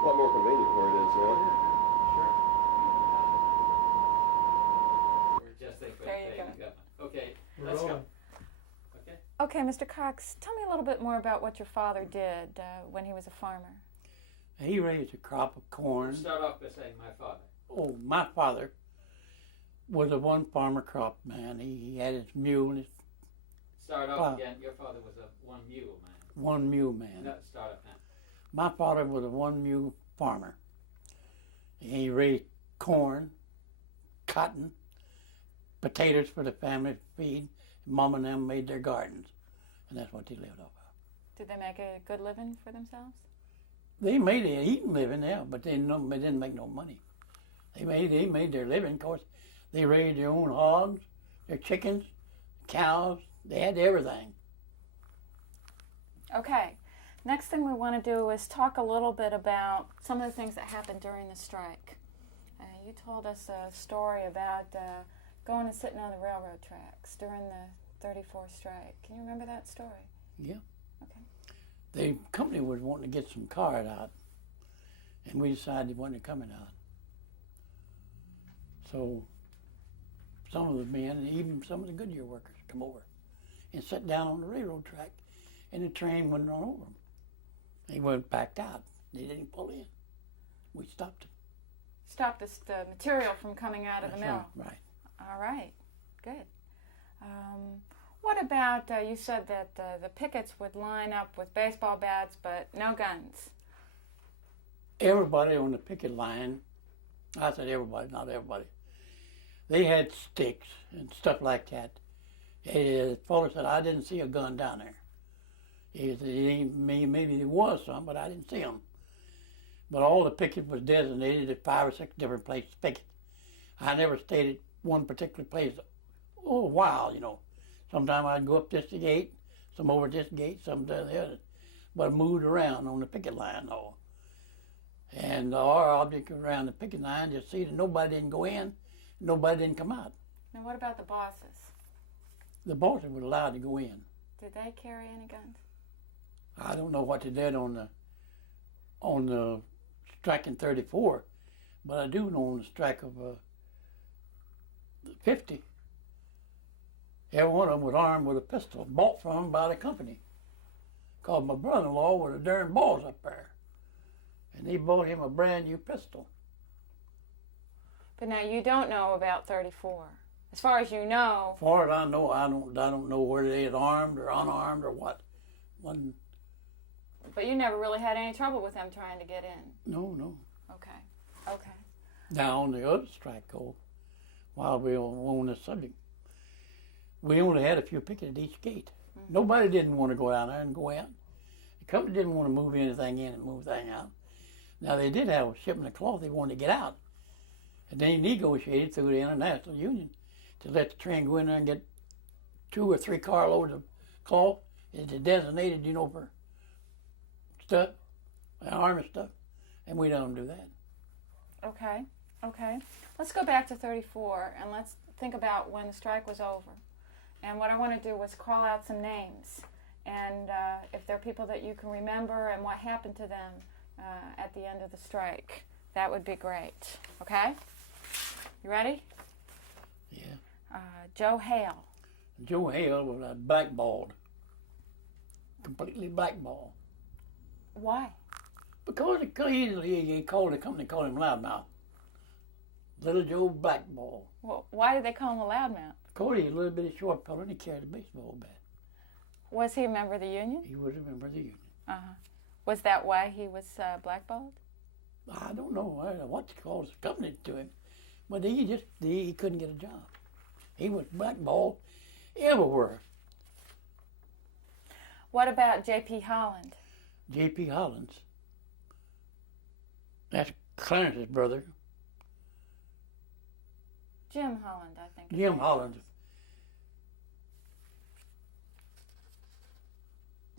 a lot more convenient where it is now. Sure. We're just like There you go. Okay, We're let's rolling. go. Okay. Okay, Mr. Cox, tell me a little bit more about what your father did when he was a farmer. He raised a crop of corn. Start off by saying my father. Oh, my father was a one farmer crop man. He had his mule and his Start off again. Your father was a one mule man. one mule man. No, start off now. My father was a one mule farmer. He raised corn, cotton, potatoes for the family to feed. Mom and them made their gardens, and that's what they lived off of. Did they make a good living for themselves? They made an eating living, yeah, but they didn't make no money. They made their living. Of course, they raised their own hogs, their chickens, cows. They had everything. Okay. Next thing we want to do is talk a little bit about some of the things that happened during the strike. You told us a story about going and sitting on the railroad tracks during the 34 strike. Can you remember that story? Yeah. Okay. The company was wanting to get some cars out, and we decided it wasn't coming out. So some of the men, and even some of the Goodyear workers, come over and sat down on the railroad track, and the train wouldn't run over them. They weren't backed out. They didn't pull in. We stopped them. Stop the material from coming out of the mill. Right. All right. Good. What about, you said that the pickets would line up with baseball bats, but no guns. Everybody on the picket line, I said everybody, not everybody, they had sticks and stuff like that. The fellow said, I didn't see a gun down there. He said, maybe there was some, but I didn't see them. But all the picket was designated at 5 or 6 different places to picket. I never stayed at one particular place a while, you know. Sometimes I'd go up this gate, some over this gate, some to the other. But I moved around on the picket line, though. And our object around the picket line just see that nobody didn't go in, nobody didn't come out. Now what about the bosses? The bosses were allowed to go in. Did they carry any guns? I don't know what they did on the strike in 34, but I do know on the strike of 50, every one of them was armed with a pistol bought from them by the company. Because my brother-in-law was a darn boss up there, and they bought him a brand new pistol. But now you don't know about 34. As far as you know. As far as I know, I don't know whether they was armed or unarmed or what. But you never really had any trouble with them trying to get in. No. Okay. Now on the other strike, though, while we were on this subject, we only had a few pickets at each gate. Mm-hmm. Nobody didn't want to go down there and go out. The company didn't want to move anything in and move anything out. Now they did have a shipment of cloth they wanted to get out. And they negotiated through the International Union to let the train go in there and get 2 or 3 carloads of cloth. It's designated, you know, for stuff, army stuff, and we don't do that. Okay. Let's go back to 34 and let's think about when the strike was over. And what I want to do is call out some names, and if there are people that you can remember and what happened to them at the end of the strike, that would be great. Okay? You ready? Yeah. Joe Hale. Joe Hale was blackballed. Completely blackballed. Why? Because he called the company, called him loudmouth. Little Joe Blackball. Well, why did they call him a loudmouth? Because he's a little bit of short fellow and he carried a baseball bat. Was he a member of the union? He was a member of the union. Uh-huh. Was that why he was blackballed? I don't know what to call the company to him, but he couldn't get a job. He was blackballed everywhere. What about J.P. Holland? J.P. Holland. That's Clarence's brother. Jim Holland, I think. Jim Holland.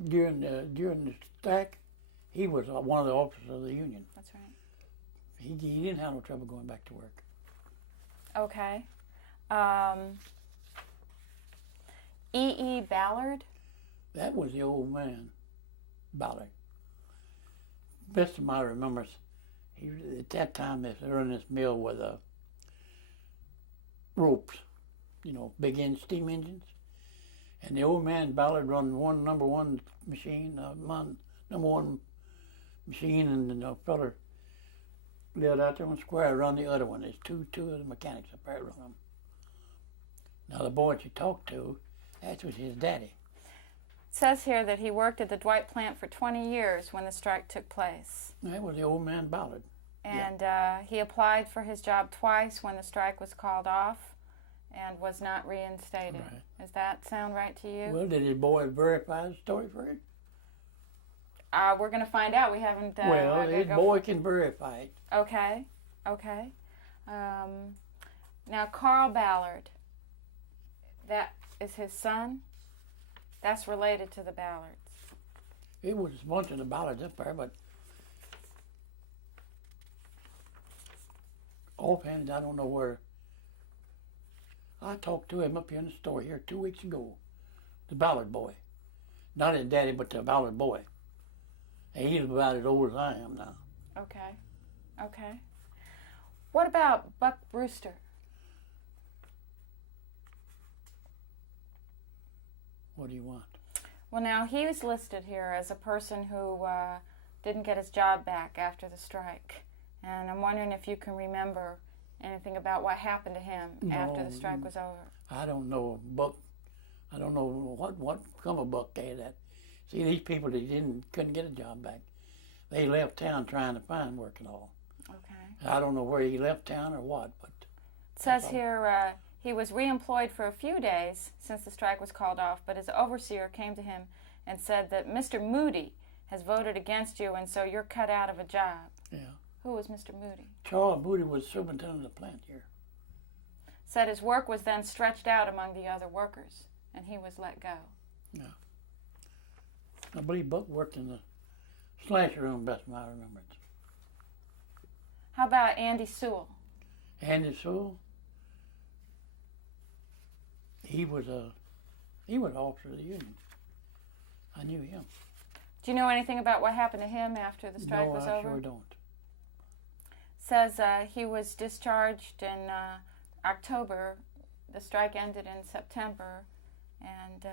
During the strike, he was one of the officers of the union. That's right. He didn't have no trouble going back to work. Okay. E.E. Ballard? That was the old man, Ballard. Best of my remembrance, At that time, they were in this mill with ropes, big steam engines. And the old man Ballard run number one machine, number one machine, and the feller lived out there on the square run the other one. There's two of the mechanics up there run them. Now the boy that you talked to, that was his daddy. It says here that he worked at the Dwight plant for 20 years when the strike took place. That was the old man Ballard. And he applied for his job twice when the strike was called off and was not reinstated. Right. Does that sound right to you? Well, did his boy verify the story for him? We're going to find out. We haven't... well, his boy can verify it. Okay. Now, Carl Ballard, that is his son? That's related to the Ballards. It was a bunch of the Ballards up there, but offhand, I don't know where. I talked to him up here in the store here 2 weeks ago, the Ballard boy. Not his daddy, but the Ballard boy. And he's about as old as I am now. Okay. What about Buck Brewster? What do you want? Well, now, he was listed here as a person who didn't get his job back after the strike. And I'm wondering if you can remember anything about what happened to him after the strike was over. I don't know. Buck, I don't know what come of Buck gave that. See, these people that couldn't get a job back, they left town trying to find work and all. Okay. I don't know where he left town or what, but... It says here he was reemployed for a few days since the strike was called off, but his overseer came to him and said that Mr. Moody has voted against you and so you're cut out of a job. Yeah. Who was Mr. Moody? Charles Moody was superintendent of the plant here. Said his work was then stretched out among the other workers and he was let go. Yeah. I believe Buck worked in the slasher room, best of my remembrance. How about Andy Sewell? Andy Sewell? He was an officer of the Union. I knew him. Do you know anything about what happened to him after the strike was over? No, I sure don't. Says he was discharged in October. The strike ended in September, and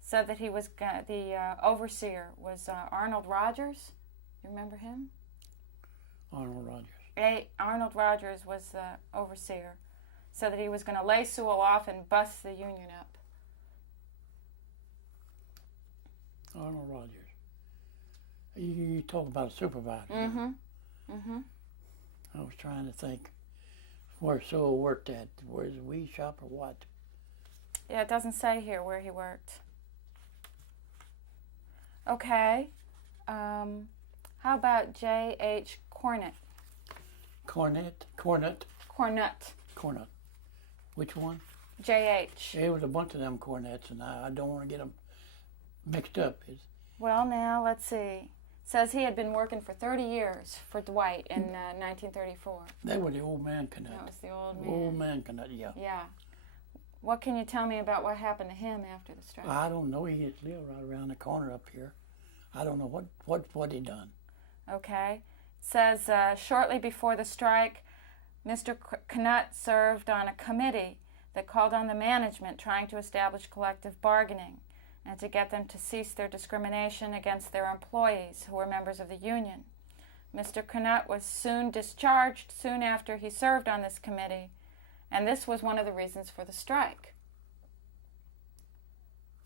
said that he was the overseer was Arnold Rogers. You remember him? Arnold Rogers. Arnold Rogers was the overseer. Said that he was going to lay Sewell off and bust the union up. Arnold Rogers. You talk about a supervisor. Mm-hmm. I was trying to think where Sewell worked at. Where's the weed shop or what? Yeah, it doesn't say here where he worked. Okay. How about J.H. Cornett? Cornett. Which one? J.H. There was a bunch of them Cornets, and I don't want to get them mixed up. Well, now, let's see. Says he had been working for 30 years for Dwight in 1934. That was the old man Cornett. That was the old man. Old man Cornett, yeah. Yeah. What can you tell me about what happened to him after the strike? I don't know. He just lived right around the corner up here. I don't know what he done. Okay. Says shortly before the strike, Mr. Knutt served on a committee that called on the management trying to establish collective bargaining and to get them to cease their discrimination against their employees who were members of the union. Mr. Knutt was soon discharged soon after he served on this committee, and this was one of the reasons for the strike.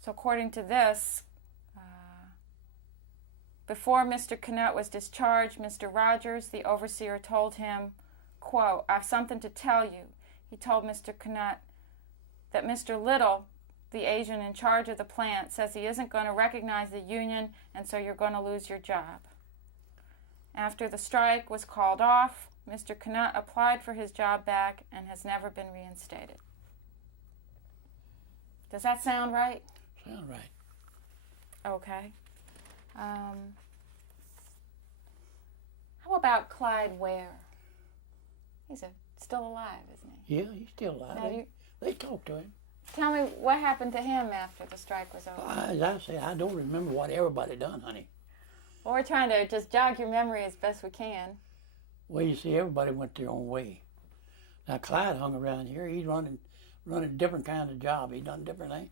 So according to this, before Mr. Knutt was discharged, Mr. Rogers, the overseer, told him, quote, "I have something to tell you." He told Mr. Knutt that Mr. Little, the agent in charge of the plant, says he isn't going to recognize the union and so you're going to lose your job. After the strike was called off, Mr. Knutt applied for his job back and has never been reinstated. Does that sound right? Sound right. Okay. How about Clyde Ware? He's still alive, isn't he? Yeah, he's still alive. They talked to him. Tell me what happened to him after the strike was over. As I say, I don't remember what everybody done, honey. Well, we're trying to just jog your memory as best we can. Well, you see, everybody went their own way. Now, Clyde hung around here. He's running different kinds of job. He done different things.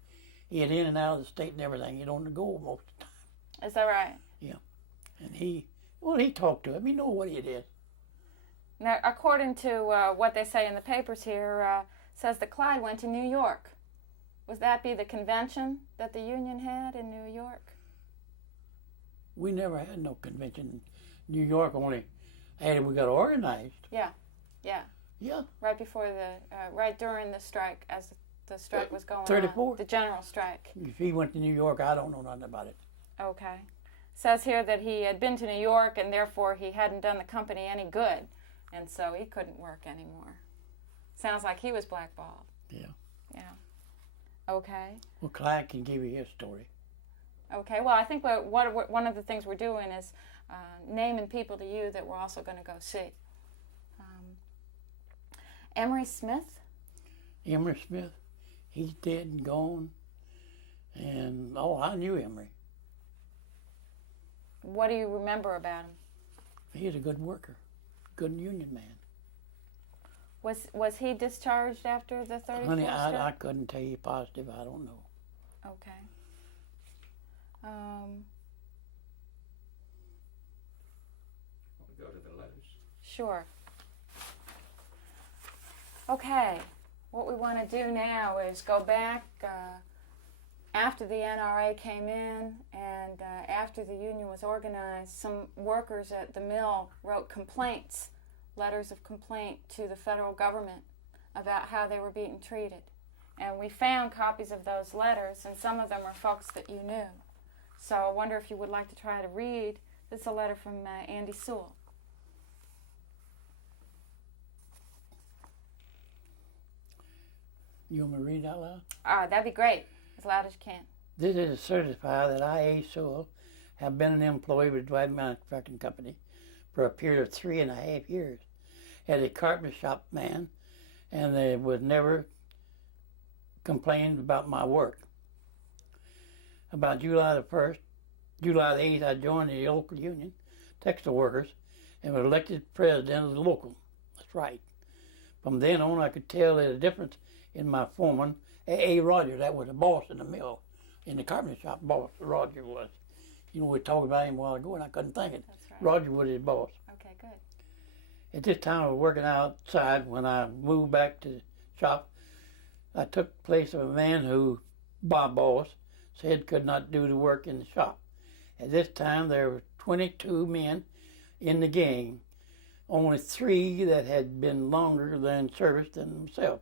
He had in and out of the state and everything. He'd on the go most of the time. Is that right? Yeah. And he talked to him. He knew what it is. Now, according to what they say in the papers here, says that Clyde went to New York. Was that be the convention that the Union had in New York? We never had no convention in New York, only after we got organized. Yeah. Yeah. Right before right during the strike, as the strike was going 34. on. The general strike. If he went to New York, I don't know nothing about it. Okay. Says here that he had been to New York and therefore he hadn't done the company any good, and so he couldn't work anymore. Sounds like he was blackballed. Yeah. Okay. Well, Clyde can give you his story. Okay. Well, I think one of the things we're doing is naming people to you that we're also going to go see. Emery Smith? Emery Smith, he's dead and gone. And, I knew Emery. What do you remember about him? He's a good worker, good union man. Was he discharged after the 34th Honey, strike? I couldn't tell you positive. I don't know. Okay. We'll go to the letters. Sure. Okay. What we want to do now is go back after the NRA came in and after the union was organized. Some workers at the mill wrote complaints, letters of complaint to the federal government about how they were being treated. And we found copies of those letters, and some of them are folks that you knew. So I wonder if you would like to try to read. This is a letter from Andy Sewell. You want me to read out loud? That'd be great, as loud as you can. This is to certify that I, A. Sewell, have been an employee with Dwight Manufacturing Company for a period of 3.5 years as a carpenter shop man, and they was never complained about my work. About July the 8th, I joined the local union, textile workers, and was elected president of the local. That's right. From then on, I could tell there was a difference in my foreman, A. Rogers. That was the boss in the mill, in the carpenter shop. Boss Roger was. You know, we talked about him a while ago, and I couldn't think it. That's right. Roger was his boss. Okay, good. At this time, I was working outside. When I moved back to the shop, I took place of a man who, my boss, said could not do the work in the shop. At this time, there were 22 men in the gang, only 3 that had been longer than service than himself.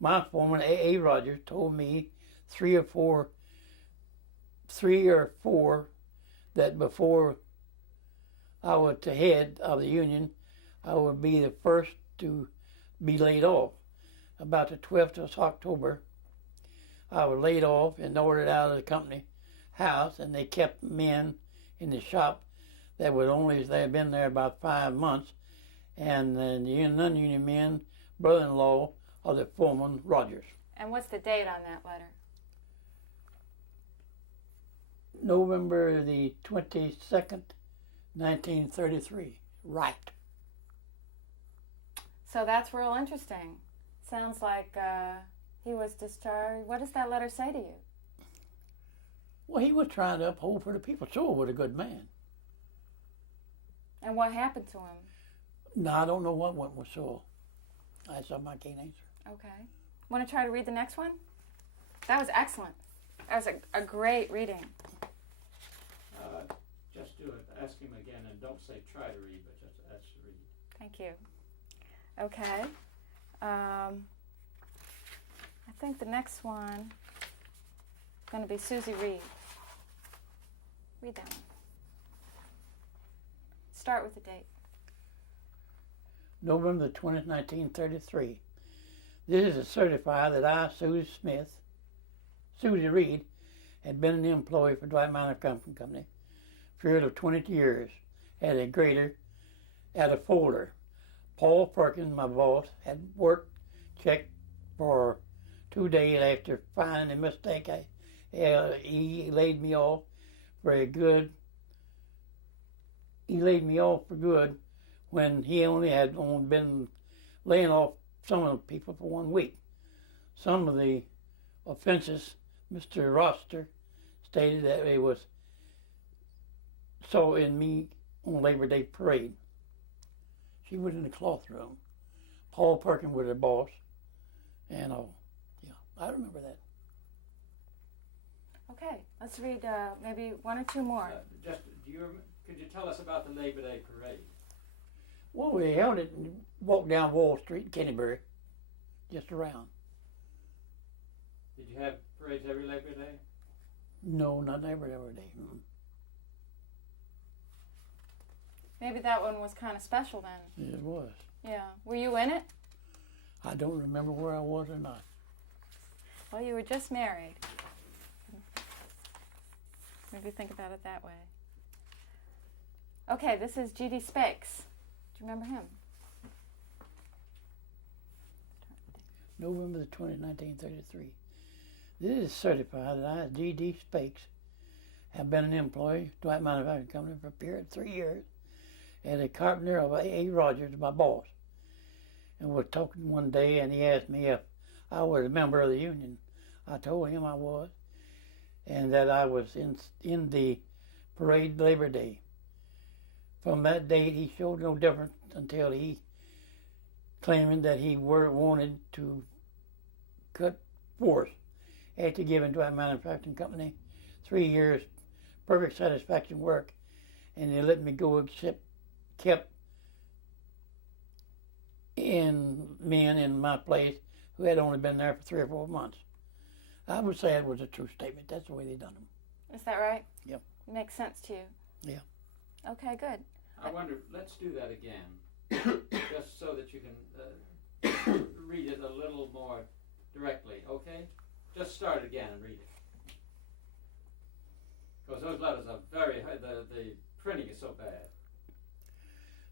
My foreman, A. Rogers, told me 3 or 4 that before I was the head of the union, I would be the first to be laid off. About the 12th of October, I was laid off and ordered out of the company house, and they kept men in the shop that they had been there about 5 months, and the non-union men, brother-in-law of the foreman, Rogers. And what's the date on that letter? November the 22nd, 1933. Right. So that's real interesting. Sounds like he was discharged. What does that letter say to you? Well, he was trying to uphold for the people. Sewell was a good man. And what happened to him? No, I don't know what went with Sewell. That's something I can't answer. Okay. Want to try to read the next one? That was excellent. That was a great reading. Just do it. Ask him again, and don't say try to read, but just ask to read. Thank you. Okay. I think the next one is going to be Susie Reed. Read that one. Start with the date. November the 20th, 1933. This is to certify that I, Susie Reed, had been an employee for Dwight Manufacturing Company for a period of 20 years as a grader at a folder. Paul Perkins, my boss, had worked checked for 2 days after finding a mistake. He laid me off for good when he only been laying off some of the people for 1 week. Some of the offenses, Mr. Roster stated that it was saw in me on Labor Day parade. She was in the cloth room. Paul Perkins was her boss, and yeah, I remember that. Okay, let's read maybe one or two more. Could you tell us about the Labor Day parade? Well, we held it and walked down Wall Street in Kennybury, just around. Did you have parades every Labor Day? No, not every day. Maybe that one was kind of special then. It was. Yeah. Were you in it? I don't remember where I was or not. Well, you were just married. Maybe think about it that way. Okay, this is G.D. Spakes. Do you remember him? November the 20th, 1933. This is certified that I, G.D. Spakes, have been an employee, Dwight Manufacturing Company, for a period of 3 years as a carpenter of A. Rogers, my boss. And we were talking one day, and he asked me if I was a member of the union. I told him I was, and that I was in the parade Labor Day. From that date, he showed no difference until he claiming that he wanted to cut force after giving Dwight Manufacturing Company 3 years perfect satisfaction work, and they let me go except kept in men in my place who had only been there for 3 or 4 months. I would say it was a true statement. That's the way they done them. Is that right? Yep. Makes sense to you? Yeah. Okay, good. I wonder, let's do that again, just so that you can read it a little more directly, okay? Just start again and read it. Because those letters are very high, the printing is so bad.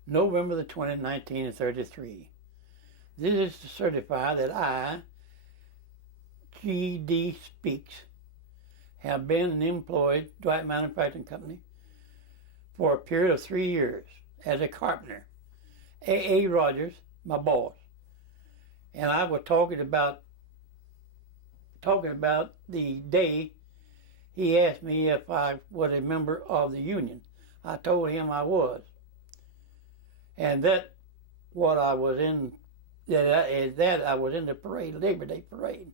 November the 20th, 1933. This is to certify that I, G.D. Speaks, have been employed Dwight Manufacturing Company for a period of 3 years as a carpenter. A. Rogers, my boss. And I was talking about the day he asked me if I was a member of the union. I told him I was. And that what I was in that I was in the parade, Labor Day parade.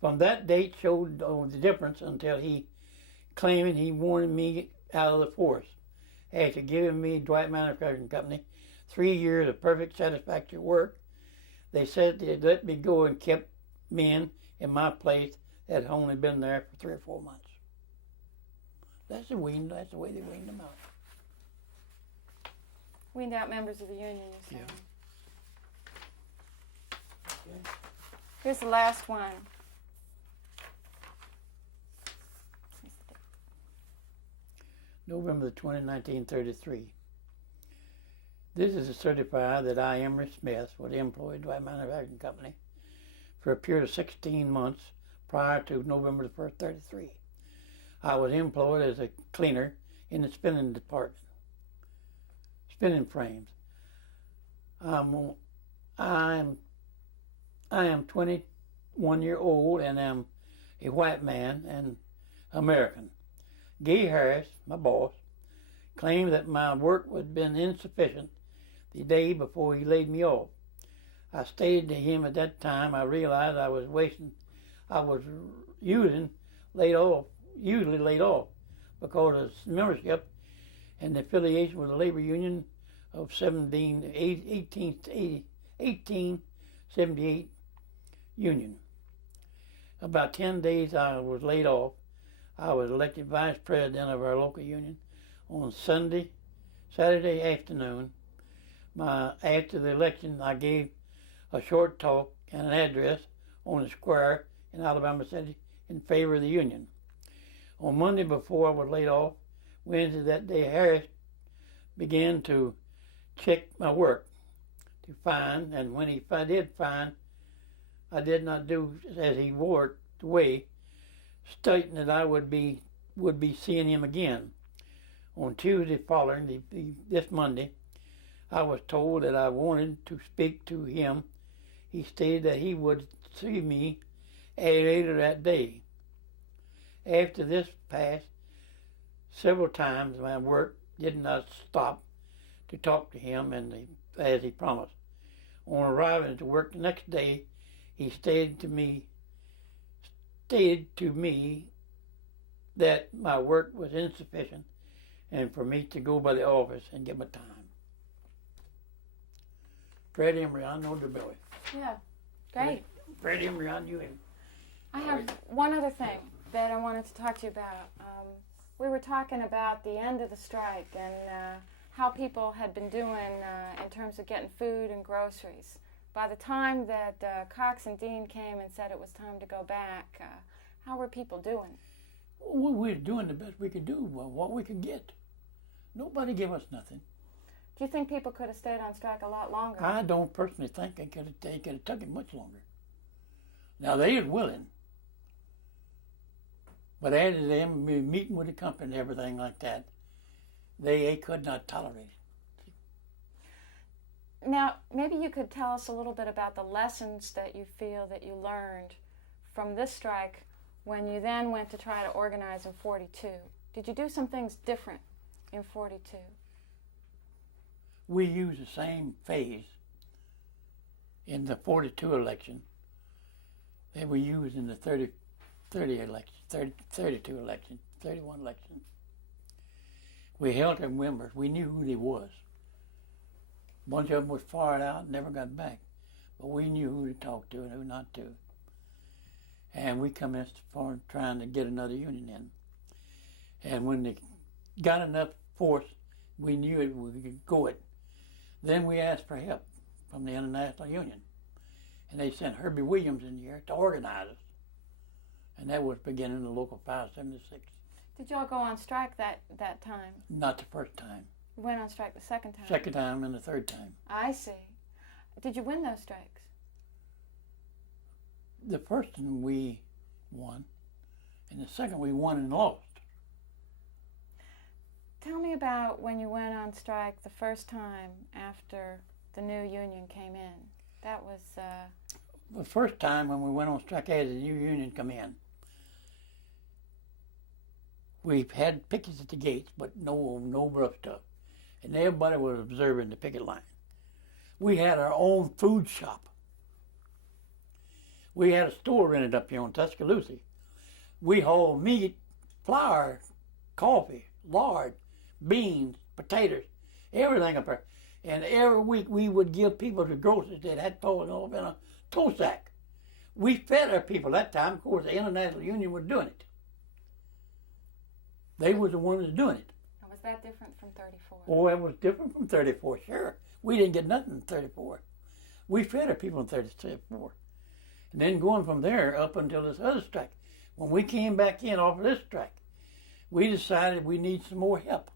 From that date showed the difference until he claiming he wanted me out of the force after giving me Dwight Manufacturing Company 3 years of perfect satisfactory work. They said they'd let me go and kept men in my place that had only been there for 3 or 4 months. That's the way they weaned them out. Weaned out members of the union, you say? Yeah. Okay. Here's the last one. November the 20th, 1933. This is to certify that I, Emery Smith, was employed by a manufacturing company for a period of 16 months prior to November the 1st, 33. I was employed as a cleaner in the spinning department, spinning frames. I am 21 years old and am a white man and American. Gay Harris, my boss, claimed that my work had been insufficient the day before he laid me off. I stated to him at that time I realized I was usually laid off because of membership and the affiliation with the labor union of 1878 union. About 10 days I was laid off. I was elected vice president of our local union on Saturday afternoon. After the election, I gave a short talk and an address on the square in Alabama City in favor of the union. On Monday before I was laid off, Wednesday that day, Harris began to check my work to find, and when I did find, I did not do as he wore it the way, stating that I would be seeing him again. On Tuesday following, this Monday, I was told that I wanted to speak to him. He stated that he would see me later that day. After this passed, several times my work did not stop to talk to him as he promised. On arriving to work the next day, he stated to me that my work was insufficient and for me to go by the office and get my time. Fred Emery, I know the Billy. Yeah, great. Fred Emery, I knew him. I have one other thing that I wanted to talk to you about. We were talking about the end of the strike and how people had been doing in terms of getting food and groceries. By the time that Cox and Dean came and said it was time to go back, how were people doing? We were doing the best we could do, what we could get. Nobody gave us nothing. Do you think people could have stayed on strike a lot longer? I don't personally think they could have took it much longer. Now, they was willing. But after them meeting with the company and everything like that, they could not tolerate it. Now, maybe you could tell us a little bit about the lessons that you feel that you learned from this strike when you then went to try to organize in 42. Did you do some things different in 42? We used the same phase in the 42 election that we used in the 32 election, 31 election. We held them members. We knew who they was. A bunch of them was fired out and never got back. But we knew who to talk to and who not to. And we commenced for trying to get another union in. And when they got enough force, we knew we could go it. Then we asked for help from the International Union. And they sent Herbie Williams in here to organize us. And that was beginning the Local 576. Did y'all go on strike that time? Not the first time. You went on strike the second time? Second time and the third time. I see. Did you win those strikes? The first one we won, and the second we won and lost. Tell me about when you went on strike the first time after the new union came in. That was... The first time when we went on strike after the new union come in, we had pickets at the gates, but no rough stuff. And everybody was observing the picket line. We had our own food shop. We had a store rented up here on Tuscaloosa. We hauled meat, flour, coffee, lard, beans, potatoes, everything up there. And every week we would give people the groceries that had fallen off in a tow sack. We fed our people that time. Of course, the International Union was doing it. They was the ones doing it. Now, was that different from 34? Oh, it was different from 34, sure. We didn't get nothing in 34. We fed our people in 34. And then going from there up until this other strike. When we came back in off of this strike, we decided we need some more help.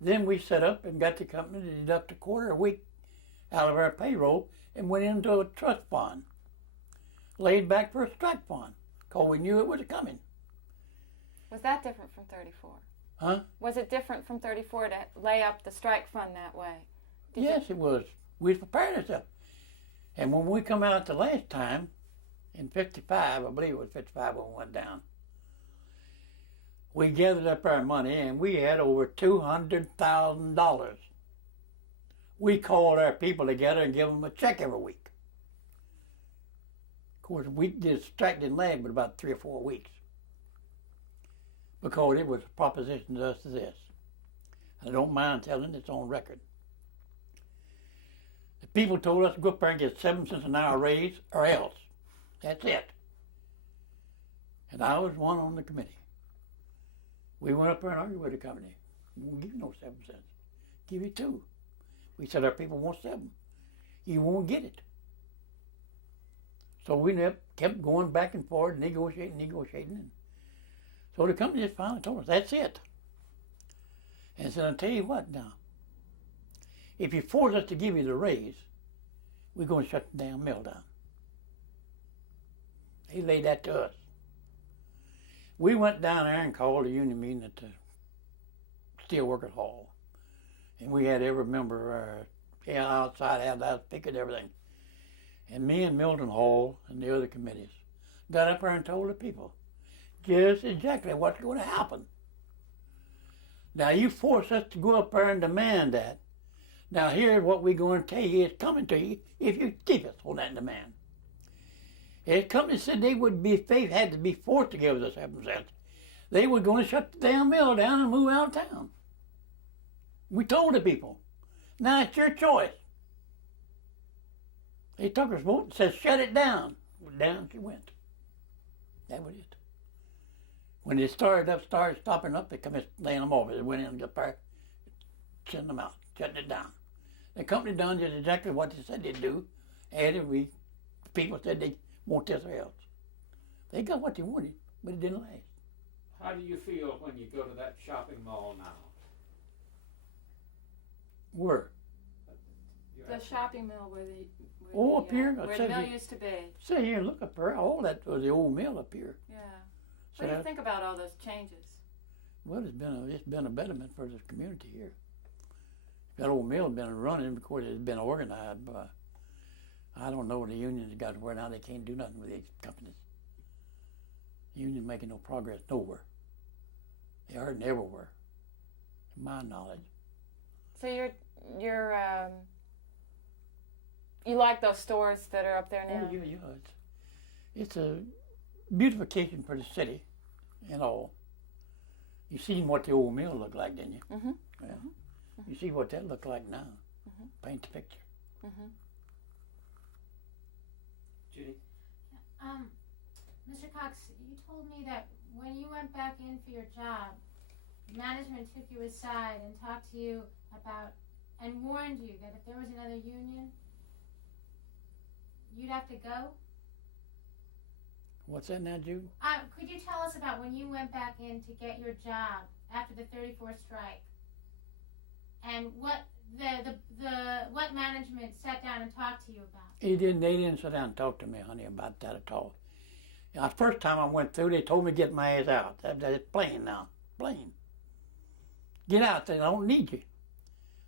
Then we set up and got the company to deduct a quarter a week out of our payroll and went into a trust fund, laid back for a strike fund, because we knew it was coming. Was that different from 34? Huh? Was it different from 34 to lay up the strike fund that way? Yes, it was. We prepared ourselves. And when we come out the last time, in 55, I believe it was 55 when we went down, we gathered up our money and we had over $200,000. We called our people together and gave them a check every week. Of course, the strike didn't last but about 3 or 4 weeks, because it was a proposition to us to this. I don't mind telling it's on record. The people told us to go up there and get 7 cents an hour raise or else. That's it. And I was one on the committee. We went up there and argued with the company. We won't give you no 7 cents. Give you 2. We said our people want 7. You won't get it. So we kept going back and forth, negotiating. And so the company just finally told us, that's it. And said, I'll tell you what now. If you force us to give you the raise, we're going to shut the damn mill down. They laid that to us. We went down there and called a union meeting at the Steelworkers Hall. And we had every member outside, loudspeakers, everything. And me and Milton Hall and the other committees got up there and told the people just exactly what's going to happen. Now you force us to go up there and demand that. Now here's what we're going to tell you is coming to you if you keep us on that demand. The company said they would be had to be forced to give us 7 cents. They were going to shut the damn mill down and move out of town. We told the people. Now it's your choice. They took her vote and said, shut it down. Well, down she went. That was it. When they started stopping up, they come in laying them off. They went in up there, sending them out, shutting it down. The company done just exactly what they said they'd do. The people said they want this or else. They got what they wanted, but it didn't last. How do you feel when you go to that shopping mall now? Where? The shopping mill where the Up here. where the mill used to be. Sit here and look up there. All that was the old mill up here. Yeah. So What do you think about all those changes? Well, it's been a betterment for this community here. That old mill has been running because it's been organized by, I don't know, the unions got to where now they can't do nothing with these companies. The union making no progress nowhere. They're hurting everywhere, to my knowledge. So you like those stores that are up there now? Oh, yeah. It's a beautification for the city and all. You seen what the old mill looked like, didn't you? Mm-hmm. Yeah. Mm-hmm. You see what that looked like now. Mm-hmm. Paint the picture. Mm-hmm. Judy? Mr. Cox, you told me that when you went back in for your job, management took you aside and talked to you about and warned you that if there was another union, you'd have to go. What's that now, Jude? Could you tell us about when you went back in to get your job after the 34th strike, and what what management sat down and talked to you about? They didn't sit down and talk to me, honey, about that at all. The first time I went through, they told me to get my ass out. That's plain now, plain. Get out, they don't need you.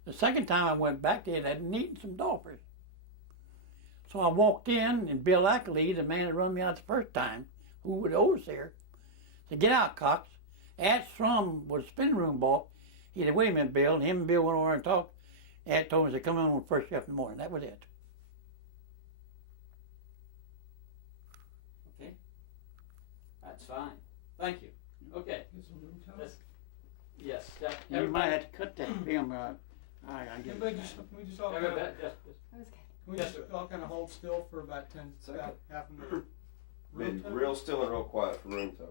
The second time I went back, they had needed some dolphins. So I walked in, and Bill Ackley, the man that run me out the first time, who was the overseer, said, get out, Cox. Ed Strum was spinning room boss. He said, wait a minute, Bill. And him and Bill went over and talked. Ed told me to come on first shift in the morning. That was it. Okay. That's fine. Thank you. Okay. Yes. You might have to cut that film out. I get Can it. we just all kind of, can we just all kind of hold still for about half a minute? Be real still and real quiet for room tone.